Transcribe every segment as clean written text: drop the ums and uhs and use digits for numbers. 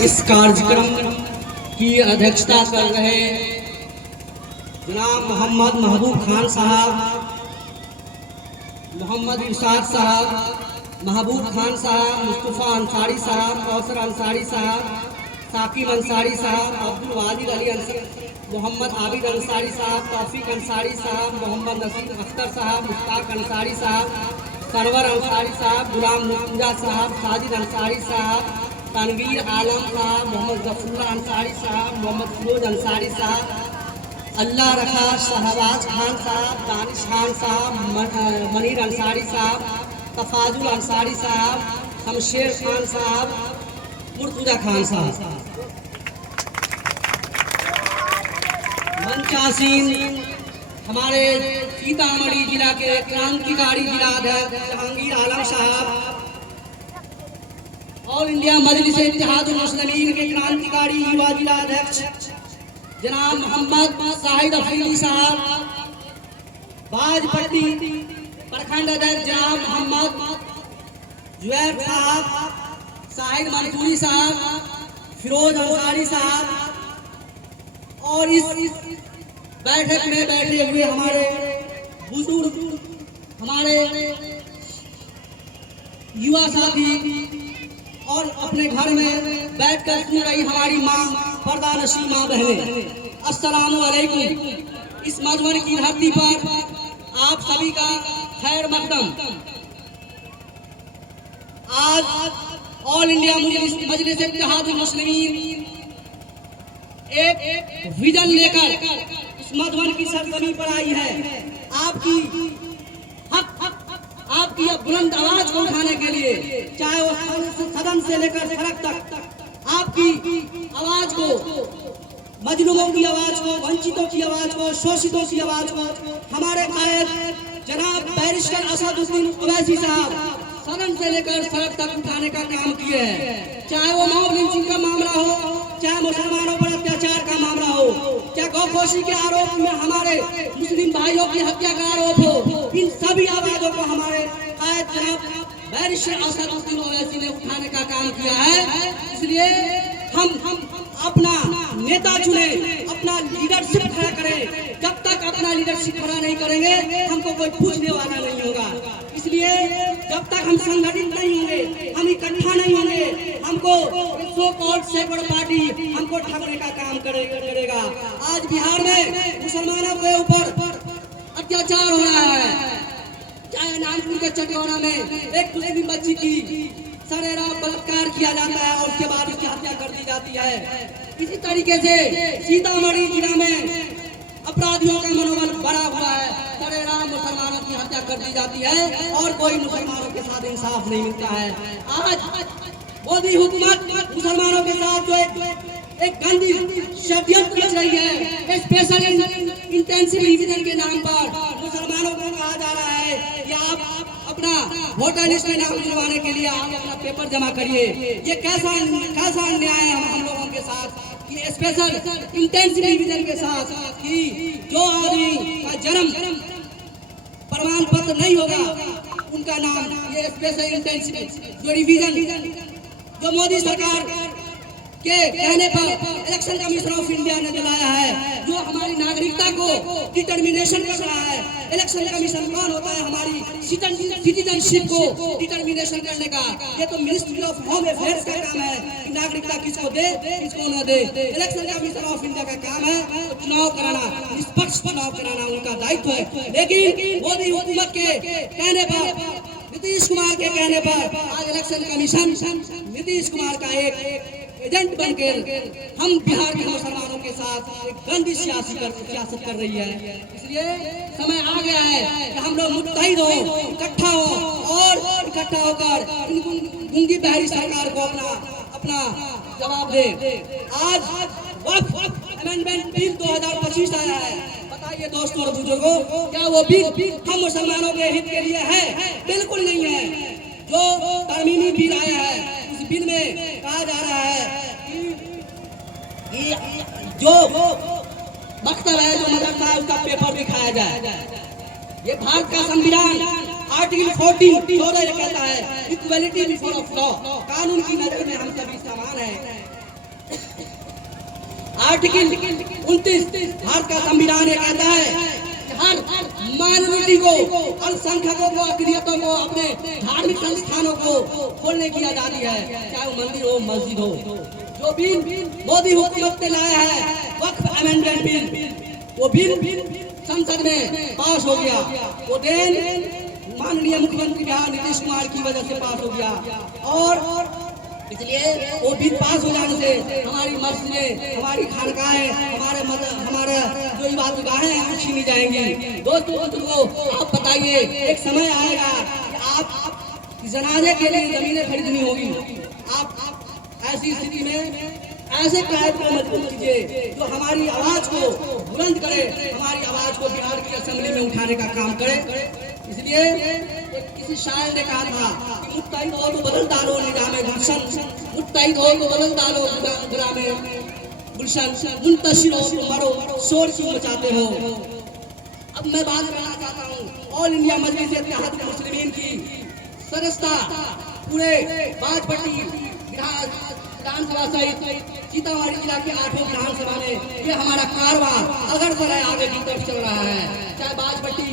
इस कार्यक्रम की अध्यक्षता कर रहे जनाब मोहम्मद महबूब खान साहब, मोहम्मद इरशाद साहब, महबूब खान साहब, मुस्तफ़ा अंसारी साहब, कौसर अंसारी साहब, साकिब अंसारी साहब, अब्दुल वाजिद अली अंसारी, मोहम्मद आबिद अंसारी साहब, तौफीक अंसारी साहब, मोहम्मद नसीर अख्तर साहब, मुश्ताक अंसारी साहब, सरवर अंसारी साहब, गुलाम मुर्तजा साहब, साजिद अंसारी साहब, तनवीर आलम साहब, मोहम्मद गफूर अंसारी साहब, मोहम्मद फिरोज अंसारी साहब, अल्लाह रखा शहबाज खान साहब, दानिश खान साहब, मनीर अंसारी साहब, तफाजुल अंसारी साहब, शमशेर खान साहब, मुर्तजा खान साहब। मंचासीन हमारे सीतामढ़ी जिला के क्रांतिकारी जिला अध्यक्ष जहांगीर आलम साहब, ऑल इंडिया मजलिस इत्तेहादुल मुस्लिमीन के क्रांतिकारी युवा जिला अध्यक्ष जनाब मोहम्मद शाहिद अफरीदी साहब, बाजपट्टी प्रखंड अध्यक्ष जनाब मोहम्मद जुबैर साहब, शाहिद मंसूरी साहब, फिरोज अंसारी साहब, और इस बैठक में बैठे हुए हमारे बुजुर्ग, हमारे युवा साथी और अपने घर में बैठकर सुन रही हमारी माँ, पर्दा नशी माँ बहनें, अस्सलामु अलैकुम। इस मजमन की धरती पर आप सभी का खैर मकदम। आज ऑल इंडिया मजलिस इत्तेहादुल मुस्लिमीन एक विजन लेकर इस मधुबन की सरजमी पर आई है, आपकी बुलंद आवाज को उठाने के लिए, चाहे वो सदन से लेकर सड़क तक आपकी आवाज को, मजलूमों की आवाज को, वंचितों की आवाज को, शोषितों की आवाज को हमारे कायद जनाब बैरिस्टर असदुद्दीन ओवैसी साहब सदन से लेकर सड़क तक उठाने का काम किए हैं। चाहे वो मॉब लिंचिंग का मामला हो, चाहे मुसलमानों पर अत्याचार का मामला हो, चाहे गौफोशी के आरोप में हमारे मुस्लिम भाइयों की हत्या का आरोप हो, इन सभी आवाजों को हमारे कायद जनाब बैरिस्टर असदुद्दीन ओवैसी ने उठाने का काम किया है। इसलिए हम अपना नेता चुने, अपना लीडरशिप खड़ा करें। जब तक अपना लीडरशिप खड़ा नहीं करेंगे हमको कोई पूछने वाला नहीं होगा। इसलिए जब तक हम संगठित नहीं होंगे, हम इकट्ठा नहीं होंगे, हमको सो कॉल्ड सेक्युलर पार्टी हमको ठगने का काम करेगा। आज बिहार में मुसलमानों के ऊपर अत्याचार हो रहा है, चाहे नागपुर के चटौरा में एक मुस्लिम बच्ची की सरेरा बलात्कार किया जाता है और उसके बाद उसकी हत्या कर दी जाती है। इसी तरीके से सीतामढ़ी जिला में अपराधियों का मनोबल बढ़ा हुआ है, सरेरा मुसलमानों की हत्या कर दी जाती है और कोई मुसलमानों के साथ इंसाफ नहीं मिलता है। आज मोदी हुकूमत मुसलमानों के साथ जो एक गंदी षड्यंत्र रच रही है, स्पेशल इंटेंसिव रिवीजन के नाम पर मुसलमानों को कहा जा रहा है कि आप अपना वोटर लिस्ट में नाम जुड़वाने के लिए आप अपना पेपर जमा करिए। ये कैसा अन्याय है हम लोगों के साथ, ये स्पेशल इंटेंसिव रिवीजन के साथ कि जो आदमी का जन्म प्रमाण पत्र नहीं होगा उनका नाम, ये स्पेशल इंटेंसिव जो रिवीजन जो मोदी सरकार के कहने पर इलेक्शन कमीशन ऑफ इंडिया ने दिलाया है, जो हमारी नागरिकता को डिटर्मिनेशन कर रहा है। इलेक्शन कमीशन कौन होता है? हमारी सिटीजनशिप को डिटर्मिनेशन करने का। ये तो मिनिस्ट्री ऑफ होम अफेयर्स का काम है कि नागरिकता किसको दे किसको न दे। इलेक्शन कमीशन ऑफ इंडिया का काम है चुनाव कराना, निष्पक्ष चुनाव कराना उनका दायित्व है। लेकिन मोदी हुकूमत के कहने पर, नीतीश कुमार के कहने पर आज इलेक्शन कमीशन नीतीश कुमार का एक एजेंट बनकर हम बिहार के मुसलमानों के साथ एक गंदी सियासत कर रही है। इसलिए समय आ गया है कि हम लोग मुत्तहिद हो, इकट्ठा हो और इकट्ठा होकर गूंगी बहरी सरकार को अपना जवाब दे। आज वक्फ अमेंडमेंट बिल 2025 आया है। बताइए दोस्तों और बुजुर्गों, क्या वो बिल हम मुसलमानों के हित के लिए है? बिल्कुल नहीं है। जो तरमीमी बिल आया है उस बिल में कहा जा रहा है कि जो मकतब है, जो मदरसा है, उसका पेपर दिखाया जाए। ये भारत का संविधान आर्टिकल 14 कहता है इक्वलिटी बिफोर ऑफ लॉ, कानून की नजर में हम सभी समान हैं। आर्टिकल 29 भारत का संविधान ये कहता है कि हर माइनॉरिटी को, अल्पसंख्यकों को, अक़लियतों को अपने धार्मिक संस्थानों को खोलने की आजादी है, चाहे वो मंदिर हो, मस्जिद हो। जो बिल मोदी हुकूमत ने लाया है वक्फ अमेंडमेंट बिल, वो बिल संसद में पास हो गया। वो दिन माननीय मुख्यमंत्री बिहार नीतीश कुमार की वजह से पास हो गया, और इसलिए वो बिल पास हो जाने से हमारी मस्जिदें, हमारी खानकाहें, हमारे जो इबादतगाहें हैं छीनी जाएंगी। दोस्तों आप बताइए, एक समय आएगा कि आप जनाजे के लिए जमीनें खरीदनी होगी। आप ऐसी स्थिति में ऐसे कायद को मजबूत कीजिए जो हमारी आवाज को बुलंद करे, हमारी आवाज को बिहार की असेंबली में उठाने का काम करे। इसलिए किसी शायर ने कहा था कि मुत्तहिद हो तो बदल डालो निजामे गुलशन, मुत्तहिद हो तो बदल डालो गुलामे गुलशन, मुंतशिर हो तो मरो, शोर क्यों मचाते हो। अब मैं बात करना चाहता हूँ ऑल इंडिया मजलिस इत्तेहादुल मुस्लिमीन की सदस्यता पूरे बाजपट्टी विधानसभा सहित सीतामढ़ी जिला के 8 विधानसभा में ये हमारा कारवां अगरतला आगे की तरफ चल रहा है। चाहे बाजपट्टी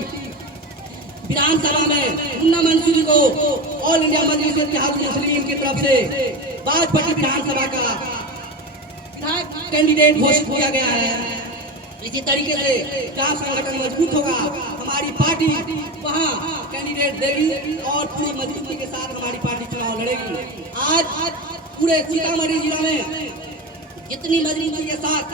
विधानसभा में मुन्ना मंसूरी को ऑल इंडिया मजलिस इत्तेहादुल मुस्लिमीन की तरफ से बाजपट्टी विधानसभा का विधायक कैंडिडेट घोषित किया गया है। इसी तरीके से जहाँ संगठन मजबूत होगा हमारी पार्टी वहाँ कैंडिडेट देगी और पूरी मजबूती के साथ हमारी पार्टी चुनाव लड़ेगी। आज पूरे सीतामढ़ी जिला में जितनी मजबूती के साथ